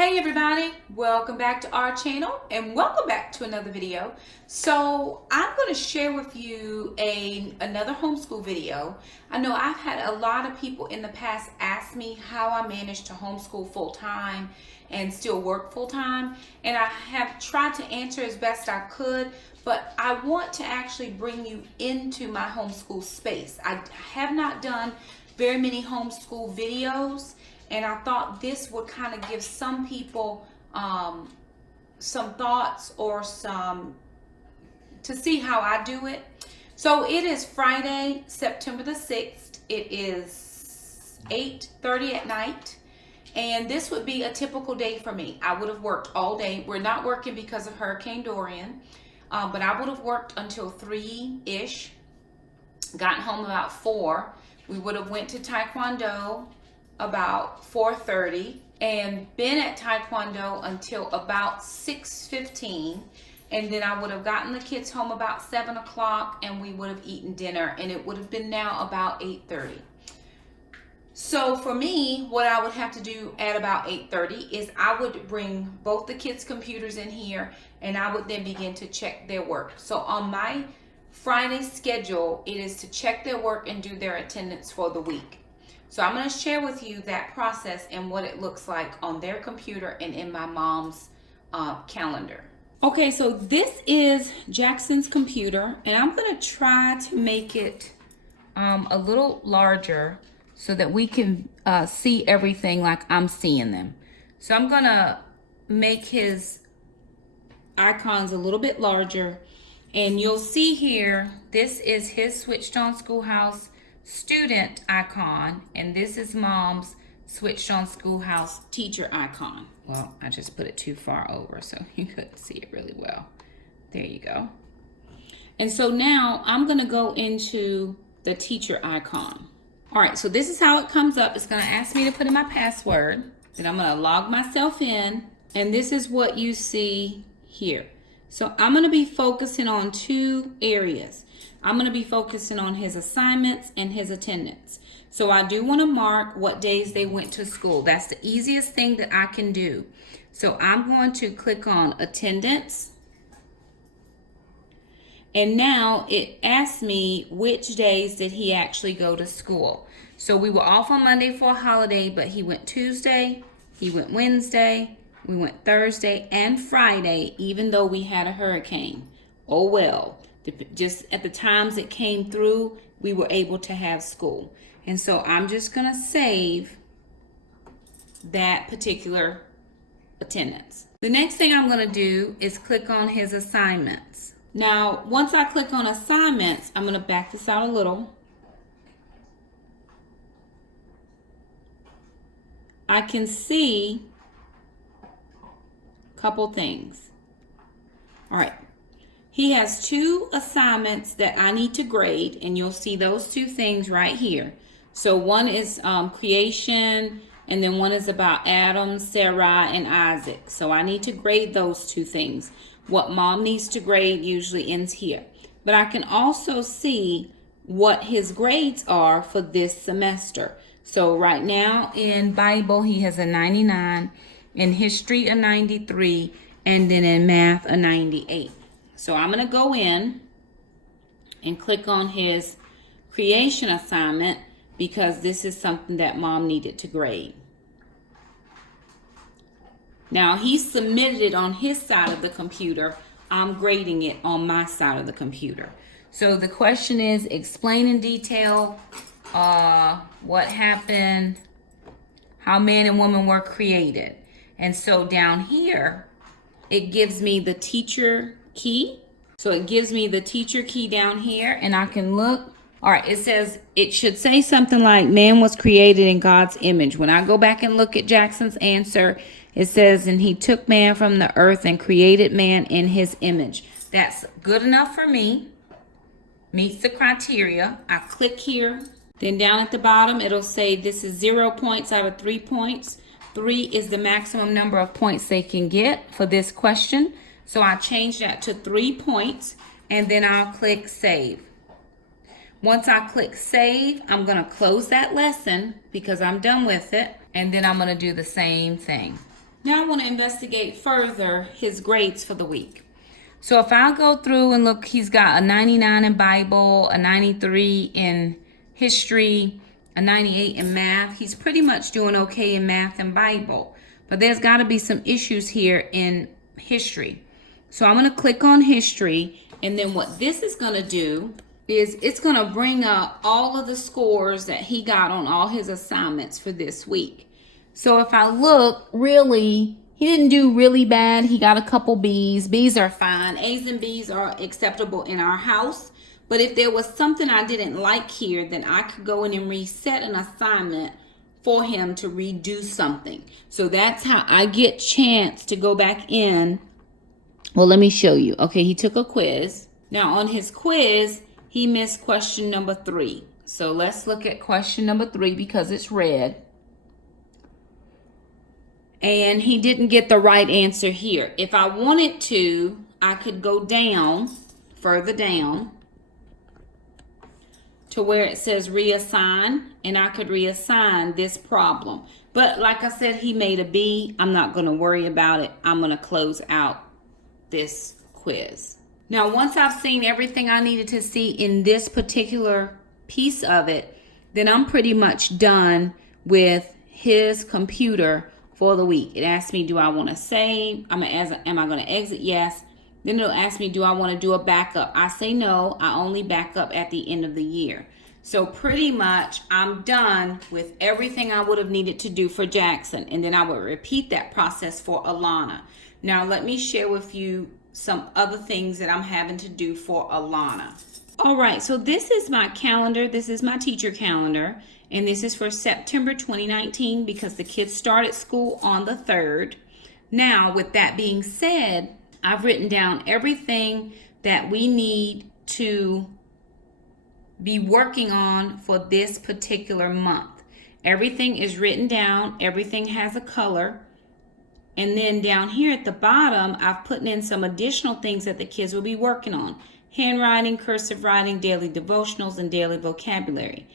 Hey everybody, welcome back to our channel and welcome back to another video. So I'm going to share with you another homeschool video. I know I've had a lot of people in the past ask me how I managed to homeschool full-time and still work full-time, and I have tried to answer as best I could, but I want to actually bring you into my homeschool space. I have not done very many homeschool videos, and I thought this would kind of give some people some thoughts or to see how I do it. So it is Friday, September the 6th. It is 8:30 at night. And this would be a typical day for me. I would have worked all day. We're not working because of Hurricane Dorian. But I would have worked until 3-ish. Gotten home about 4. We would have went to Taekwondo about 4:30 and been at Taekwondo until about 6:15, and then I would have gotten the kids home about 7 o'clock and we would have eaten dinner, and it would have been now about 8:30. So for me, what I would have to do at about 8:30 is I would bring both the kids' computers in here and I would then begin to check their work. So on my Friday schedule, it is to check their work and do their attendance for the week. So I'm going to share with you that process and what it looks like on their computer and in my mom's calendar. Okay, so this is Jackson's computer, and I'm going to try to make it a little larger so that we can see everything like I'm seeing them. So I'm going to make his icons a little bit larger, and you'll see here, this is his Switched On Schoolhouse student icon, and this is mom's Switched On Schoolhouse teacher icon. Well, I just put it too far over so you couldn't see it really well. There you go. And so now I'm going to go into the teacher icon. All right, so this is how it comes up. It's going to ask me to put in my password. Then I'm going to log myself in, and this is what you see here. So I'm going to be focusing on 2 areas. I'm going to be focusing on his assignments and his attendance. So I do want to mark what days they went to school. That's the easiest thing that I can do. So I'm going to click on attendance. And now it asks me which days did he actually go to school. So we were off on Monday for a holiday, but he went Tuesday, he went Wednesday, we went Thursday and Friday, even though we had a hurricane. Oh well. Just at the times it came through, we were able to have school. And so I'm just going to save that particular attendance. The next thing I'm going to do is click on his assignments. Now, once I click on assignments, I'm going to back this out a little. I can see a couple things. All right. He has 2 assignments that I need to grade, and you'll see those 2 things right here. So one is creation, and then one is about Adam, Sarah, and Isaac. So I need to grade those 2 things. What mom needs to grade usually ends here. But I can also see what his grades are for this semester. So right now in Bible, he has a 99, in history a 93, and then in math a 98. So I'm going to go in and click on his creation assignment because this is something that mom needed to grade. Now he submitted it on his side of the computer. I'm grading it on my side of the computer. So the question is, explain in detail what happened, how man and woman were created. And so down here, it gives me the teacher key. So it gives me the teacher key down here, and I can look. All right, it says, it should say something like man was created in God's image. When I go back and look at Jackson's answer, it says, and he took man from the earth and created man in his image. That's good enough for me. Meets the criteria. I click here. Then down at the bottom, it'll say this is 0 points out of 3 points. 3 is the maximum number of points they can get for this question. So I change that to 3 points, and then I'll click save. Once I click save, I'm going to close that lesson because I'm done with it. And then I'm going to do the same thing. Now I want to investigate further his grades for the week. So if I go through and look, he's got a 99 in Bible, a 93 in history, a 98 in math. He's pretty much doing okay in math and Bible. But there's got to be some issues here in history. So I'm going to click on history. And then what this is going to do is it's going to bring up all of the scores that he got on all his assignments for this week. So if I look, really, he didn't do really bad. He got a couple B's. B's are fine. A's and B's are acceptable in our house. But if there was something I didn't like here, then I could go in and reset an assignment for him to redo something. So that's how I get chance to go back in. Well, let me show you. Okay, he took a quiz. Now on his quiz, he missed question number 3. So let's look at question number 3 because it's red. And he didn't get the right answer here. If I wanted to, I could go down, further down, to where it says reassign, and I could reassign this problem. But like I said, he made a B. I'm not going to worry about it. I'm going to close out this quiz. Now, once I've seen everything I needed to see in this particular piece of it, then I'm pretty much done with his computer for the week. It asks me, do I want to save? Am I going to exit? Yes. Then it'll ask me, do I want to do a backup? I say no. I only back up at the end of the year. So pretty much I'm done with everything I would have needed to do for Jackson. And then I would repeat that process for Alana. Now let me share with you some other things that I'm having to do for Alana. All right, so this is my calendar. This is my teacher calendar. And this is for September 2019 because the kids started school on the 3rd. Now, with that being said, I've written down everything that we need to be working on for this particular month. Everything is written down. Everything has a color. And then down here at the bottom, I've put in some additional things that the kids will be working on. Handwriting, cursive writing, daily devotionals, and daily vocabulary.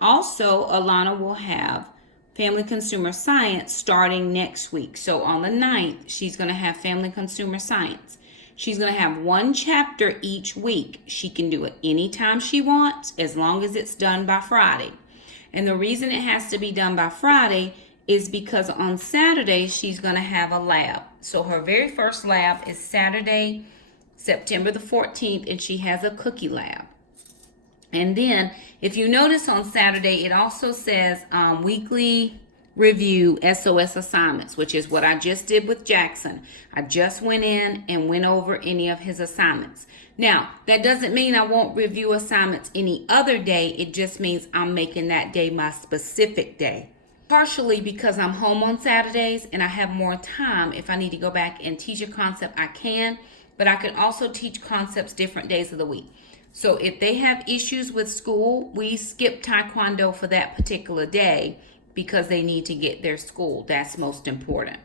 Also, Alana will have Family Consumer Science starting next week. So on the 9th, she's going to have Family Consumer Science. She's going to have 1 chapter each week. She can do it anytime she wants, as long as it's done by Friday. And the reason it has to be done by Friday is because on Saturday, she's going to have a lab. So her very first lab is Saturday, September the 14th, and she has a cookie lab. And then, if you notice on Saturday, it also says weekly review SOS assignments, which is what I just did with Jackson. I just went in and went over any of his assignments. Now, that doesn't mean I won't review assignments any other day. It just means I'm making that day my specific day. Partially because I'm home on Saturdays and I have more time. If I need to go back and teach a concept, I can. But I can also teach concepts different days of the week. So if they have issues with school, we skip Taekwondo for that particular day because they need to get their school. That's most important.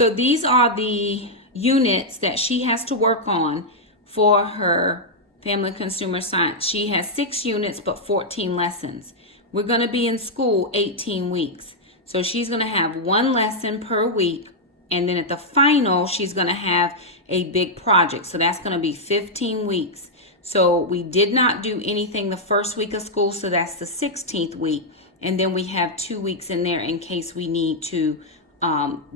So these are the units that she has to work on for her Family Consumer Science. She has 6 units but 14 lessons. We're going to be in school 18 weeks. So she's going to have 1 lesson per week. And then at the final, she's going to have a big project. So that's going to be 15 weeks. So we did not do anything the first week of school, so that's the 16th week. And then we have 2 weeks in there in case we need to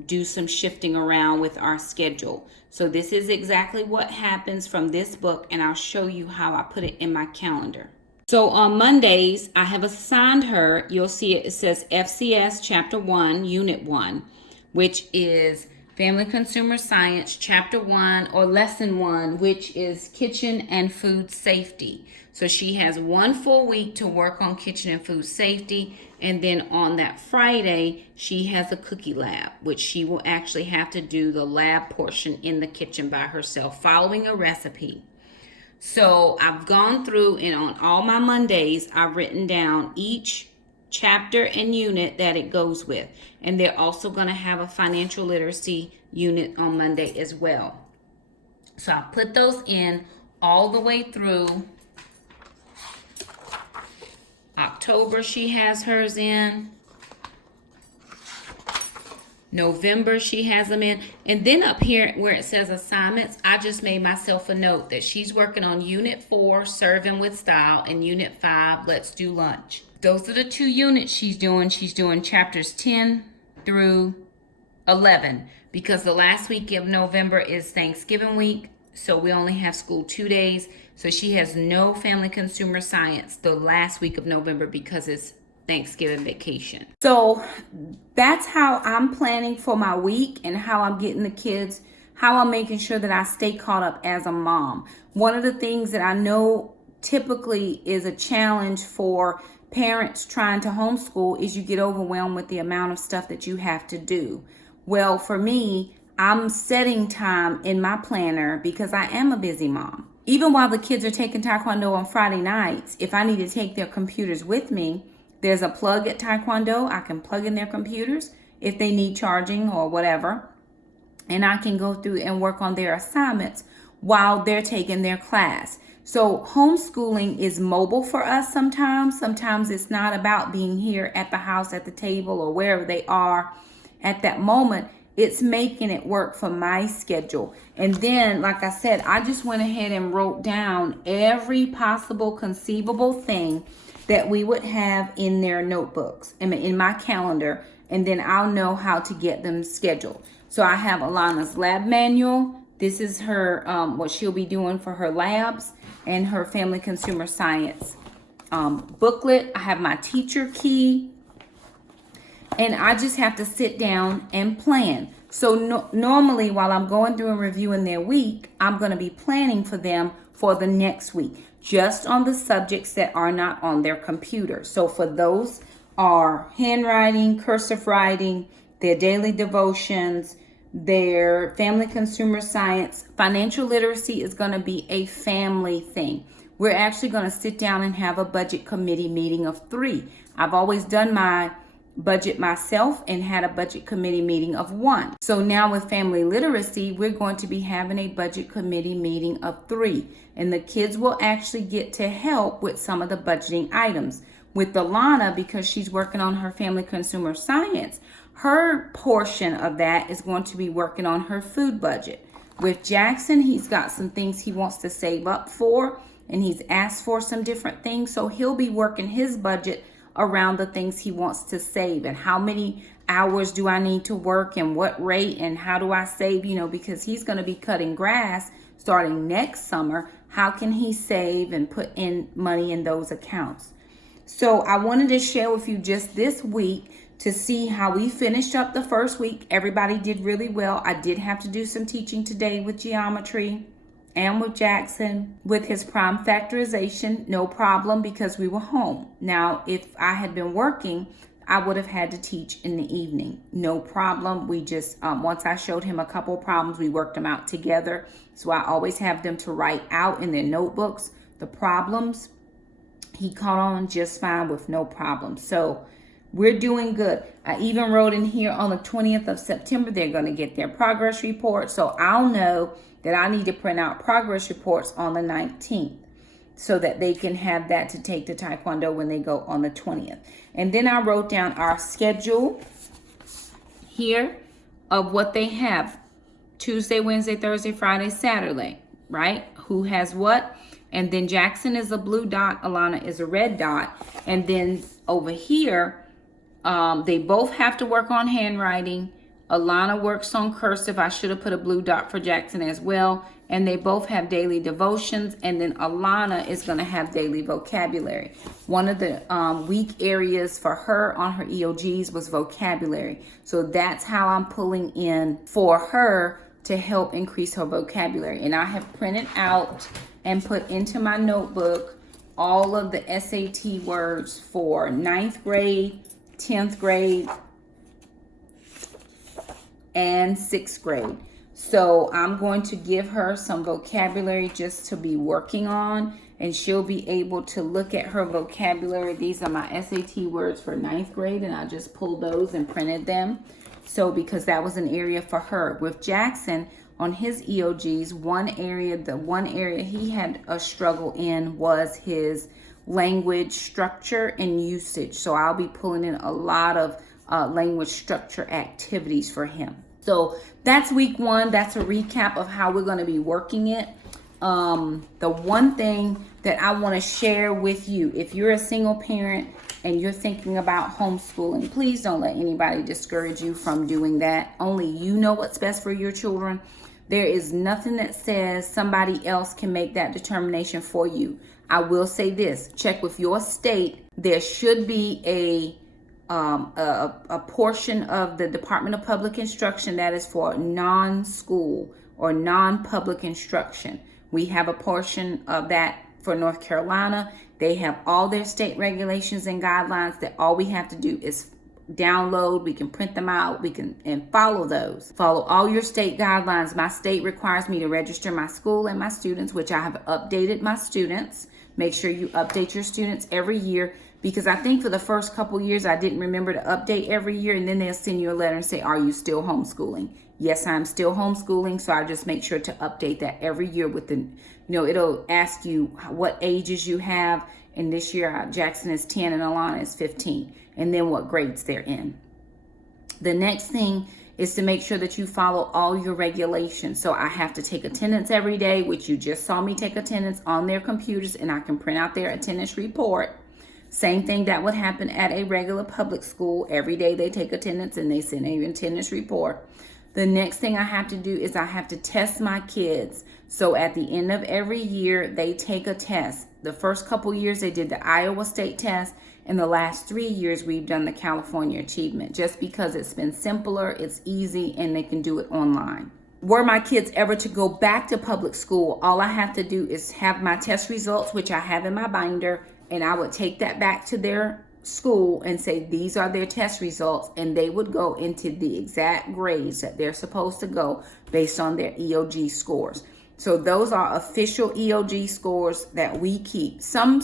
do some shifting around with our schedule. So this is exactly what happens from this book, and I'll show you how I put it in my calendar. So on Mondays, I have assigned her, you'll see it says FCS Chapter 1, Unit 1, which is Family Consumer Science, Chapter 1 or Lesson 1, which is Kitchen and Food Safety. So she has 1 full week to work on kitchen and food safety. And then on that Friday, she has a cookie lab, which she will actually have to do the lab portion in the kitchen by herself, following a recipe. So I've gone through and on all my Mondays, I've written down each chapter and unit that it goes with. And they're also going to have a financial literacy unit on Monday as well. So I put those in all the way through October. She has hers in. November, she has them in. And then up here where it says assignments, I just made myself a note that she's working on Unit 4, Serving with Style, and Unit 5, Let's Do Lunch. Those are the 2 units she's doing. She's doing chapters 10 through 11 because the last week of November is Thanksgiving week. So we only have school 2 days. So she has no family consumer science the last week of November because it's Thanksgiving vacation. So that's how I'm planning for my week and how I'm getting the kids, how I'm making sure that I stay caught up as a mom. One of the things that I know typically is a challenge for parents trying to homeschool is you get overwhelmed with the amount of stuff that you have to do. Well, for me, I'm setting time in my planner because I am a busy mom. Even while the kids are taking Taekwondo on Friday nights, if I need to take their computers with me, there's a plug at Taekwondo. I can plug in their computers if they need charging or whatever. And I can go through and work on their assignments while they're taking their class. So homeschooling is mobile for us sometimes. Sometimes it's not about being here at the house, at the table, or wherever they are at that moment. It's making it work for my schedule. And then, like I said, I just went ahead and wrote down every possible conceivable thing that we would have in their notebooks, in my calendar, and then I'll know how to get them scheduled. So I have Alana's lab manual. This is her, what she'll be doing for her labs, and her family consumer science booklet. I have my teacher key, and I just have to sit down and plan. So normally while I'm going through and reviewing their week, I'm going to be planning for them for the next week, just on the subjects that are not on their computer. So for those are handwriting, cursive writing, their daily devotions, their family consumer science. Financial literacy is going to be a family thing. We're actually going to sit down and have a budget committee meeting of 3. I've always done my budget myself and had a budget committee meeting of 1. So now with family literacy, we're going to be having a budget committee meeting of 3. And the kids will actually get to help with some of the budgeting items. With Alana, because she's working on her family consumer science, her portion of that is going to be working on her food budget. With Jackson, he's got some things he wants to save up for, and he's asked for some different things. So he'll be working his budget around the things he wants to save, and how many hours do I need to work and what rate and how do I save, because he's going to be cutting grass starting next summer. How can he save and put in money in those accounts? So I wanted to share with you just this week to see how we finished up the first week. Everybody did really well. I did have to do some teaching today with geometry and with Jackson with his prime factorization. No problem, because we were home. Now, if I had been working, I would have had to teach in the evening. No problem. We just, once I showed him a couple problems, we worked them out together. So I always have them to write out in their notebooks the problems. He caught on just fine with no problem. So we're doing good. I even wrote in here on the 20th of September, they're going to get their progress report. So I'll know that I need to print out progress reports on the 19th so that they can have that to take to Taekwondo when they go on the 20th. And then I wrote down our schedule here of what they have. Tuesday, Wednesday, Thursday, Friday, Saturday, right? Who has what? And then Jackson is a blue dot, Alana is a red dot. And then over here, they both have to work on handwriting. Alana works on cursive. I should have put a blue dot for Jackson as well. And they both have daily devotions. And then Alana is going to have daily vocabulary. One of the weak areas for her on her EOGs was vocabulary. So that's how I'm pulling in for her to help increase her vocabulary. And I have printed out and put into my notebook all of the SAT words for 9th grade, 10th grade, and 6th grade. So I'm going to give her some vocabulary just to be working on, and she'll be able to look at her vocabulary. These are my SAT words for 9th grade, and I just pulled those and printed them. So because that was an area for her. With Jackson, on his EOGs, the one area he had a struggle in was his language structure and usage. So I'll be pulling in a lot of language structure activities for him. So that's week 1. That's a recap of how we're going to be working it. The one thing that I want to share with you, if you're a single parent and you're thinking about homeschooling, please don't let anybody discourage you from doing that. Only you know what's best for your children. There is nothing that says somebody else can make that determination for you. I will say this, check with your state. There should be a portion of the Department of Public Instruction that is for non-school or non-public instruction. We have a portion of that for North Carolina. They have all their state regulations and guidelines that all we have to do is download. We can print them out. We can and follow those. Follow all your state guidelines. My state requires me to register my school and my students, which I have updated my students. Make sure you update your students every year, because I think for the first couple years I didn't remember to update every year, and then they'll send you a letter and say, are you still homeschooling? Yes, I'm still homeschooling, so I just make sure to update that every year with the, it'll ask you what ages you have, and this year Jackson is 10 and Alana is 15, and then what grades they're in. The next thing is to make sure that you follow all your regulations. So I have to take attendance every day, which you just saw me take attendance on their computers, and I can print out their attendance report. Same thing that would happen at a regular public school. Every day they take attendance and they send an attendance report. The next thing I have to do is I have to test my kids. So at the end of every year, they take a test. The first couple years they did the Iowa State test. In the last 3 years, we've done the California Achievement, just because it's been simpler, it's easy, and they can do it online. Were my kids ever to go back to public school, all I have to do is have my test results, which I have in my binder, and I would take that back to their school and say, these are their test results, and they would go into the exact grades that they're supposed to go based on their EOG scores. So those are official EOG scores that we keep. Some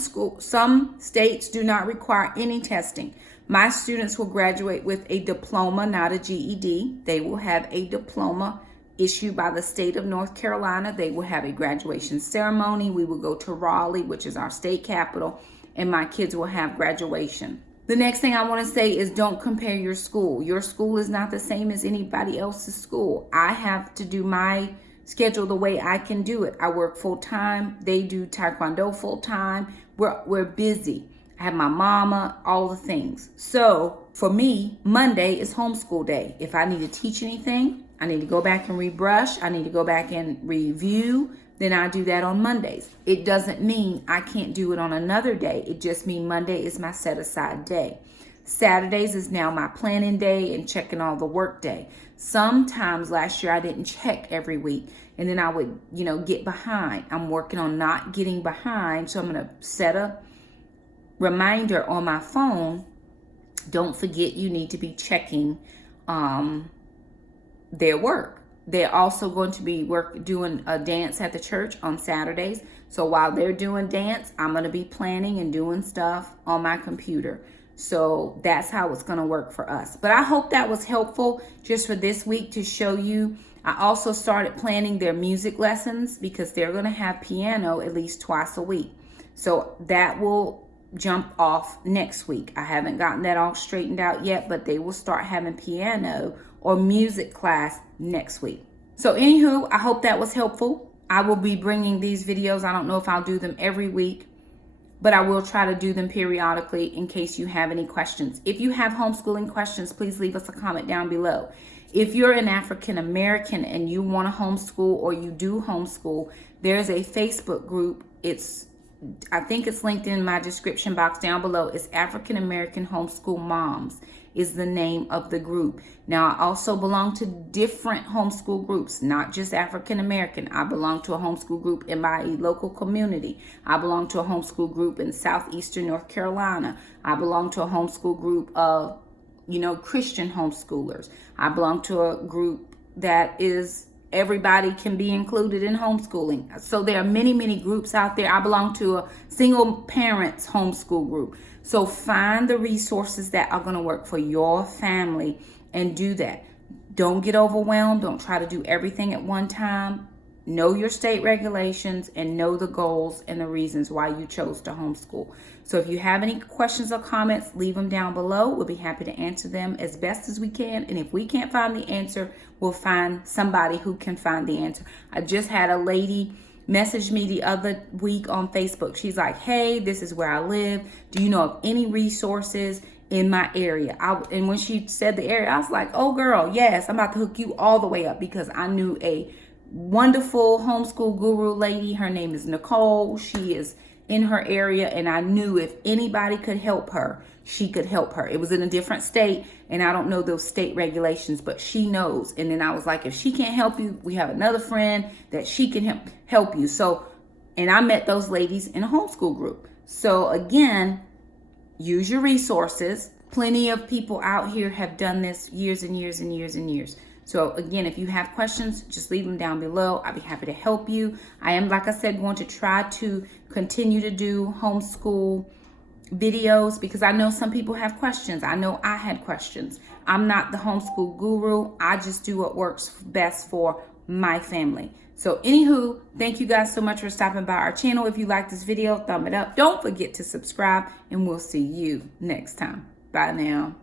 states do not require any testing. My students will graduate with a diploma, not a GED. They will have a diploma issued by the state of North Carolina. They will have a graduation ceremony. We will go to Raleigh, which is our state capital, and my kids will have graduation. The next thing I want to say is don't compare your school. Your school is not the same as anybody else's school. I have to do my schedule the way I can do it. I work full time. They do Taekwondo full time. We're busy. I have my mama, all the things. So for me, Monday is homeschool day. If I need to teach anything, I need to go back and rebrush, I need to go back and review, then I do that on Mondays. It doesn't mean I can't do it on another day. It just means Monday is my set aside day. Saturdays is now my planning day and checking all the work day. Sometimes last year I didn't check every week, and then I would, get behind. I'm working on not getting behind, so I'm going to set a reminder on my phone. Don't forget you need to be checking their work. They're also going to be doing a dance at the church on Saturdays. So while they're doing dance, I'm going to be planning and doing stuff on my computer. So that's how it's going to work for us. But I hope that was helpful just for this week to show you. I also started planning their music lessons because they're going to have piano at least twice a week. So that will jump off next week. I haven't gotten that all straightened out yet, but they will start having piano or music class next week. So anywho, I hope that was helpful. I will be bringing these videos. I don't know if I'll do them every week, but I will try to do them periodically in case you have any questions. If you have homeschooling questions, please leave us a comment down below. If you're an African American and you want to homeschool or you do homeschool, there's a Facebook group. I think it's linked in my description box down below. It's African American Homeschool Moms is the name of the group. Now, I also belong to different homeschool groups, not just African American. I belong to a homeschool group in my local community. I belong to a homeschool group in southeastern North Carolina. I belong to a homeschool group of, Christian homeschoolers. I belong to a group that is everybody can be included in homeschooling. So there are many, many groups out there. I belong to a single parents homeschool group. So find the resources that are going to work for your family and do that. Don't get overwhelmed. Don't try to do everything at one time. know your state regulations, and know the goals and the reasons why you chose to homeschool. So if you have any questions or comments, leave them down below. We'll be happy to answer them as best as we can. And if we can't find the answer, we'll find somebody who can find the answer. I just had a lady message me the other week on Facebook. She's like, hey, this is where I live. Do you know of any resources in my area? And when she said the area, I was like, oh girl, yes, I'm about to hook you all the way up, because I knew a wonderful homeschool guru lady. Her name is Nicole. She is in her area, and I knew if anybody could help her, she could help her. It was in a different state, and I don't know those state regulations, but she knows. And then I was like, if she can't help you, we have another friend that she can help you. So, and I met those ladies in a homeschool group. So again, use your resources. Plenty of people out here have done this years and years and years and years. So again, if you have questions, just leave them down below. I'll be happy to help you. I am, like I said, going to try to continue to do homeschool videos, because I know some people have questions. I know I had questions. I'm not the homeschool guru. I just do what works best for my family. So anywho, thank you guys so much for stopping by our channel. If you like this video, thumb it up. Don't forget to subscribe, and we'll see you next time. Bye now.